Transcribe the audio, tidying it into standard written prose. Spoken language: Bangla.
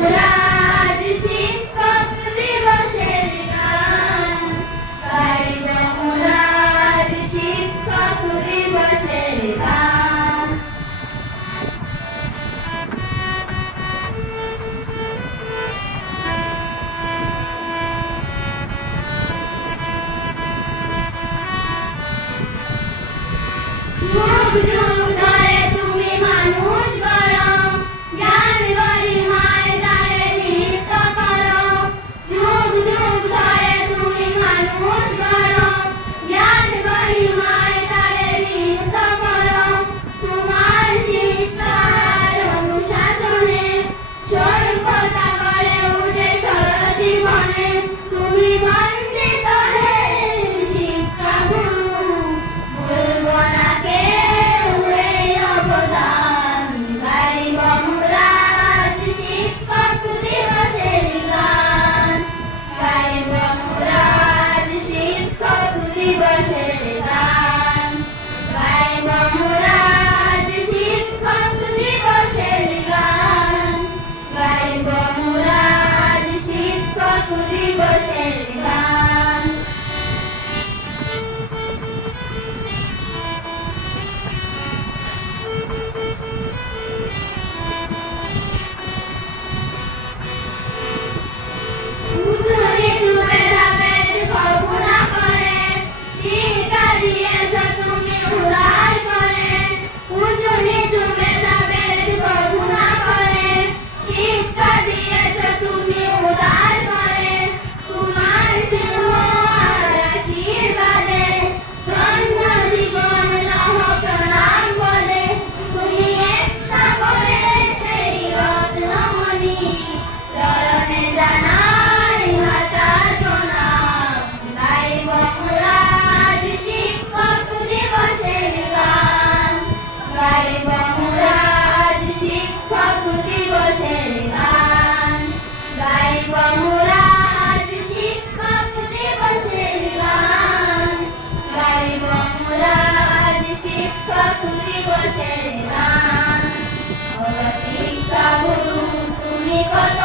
মুরাদ শিক্ষক দিবসের গান গাইব মুরাদ শিক্ষক দিবসের গান। যুগ যুগ ধরে তুমি মানুষ গড়ো, জ্ঞান গরিমায় তারে লিপ্ত করো। যুগ যুগ ধরে তুমি মানুষ গড়ো, জ্ঞান গরিমায় তারে লিপ্ত করো। তোমার শিক্ষার অনুশাসনে সভ্যতা গড়ে উঠে সরল জীবনে। তুমি বন্দিত হে শিক্ষা গুরু, ভুলবো না কেউ এই অবদান। গাইব মুরাদ শিক্ষক দিবসের গান গাইব মুরাদ শিক্ষক দিবসের গান গাইব মুরাদ শিক্ষক দিবসের গান গাইব মুরাদ শিক্ষক দিবসের গান। উজুরি চুপে যাবেন কল্পনা করে, শিক্ষা দিয়েছ তুমি উদার করে। উজুরি চুপে যাবেন কল্পনা করে, শিক্ষা দিয়েছ তুমি উদার করে। তোমার স্নেহ আর আশীর্বাদে ধন্য জীবন নহ প্রণাম বলে। তুমি এক সাগরে সেই রত্নমণি, চরণে জানাই হাজার প্রণাম। গাইব মুরাদ শিক্ষক দিবসের গান গাইব মুরাদ শিক্ষক দিবসের গান গাইব মুরাদ শিক্ষক দিবসের গান গাইব মুরাদ শিক্ষক দিবসের গান। ও শিক্ষা গুরু তুমি কত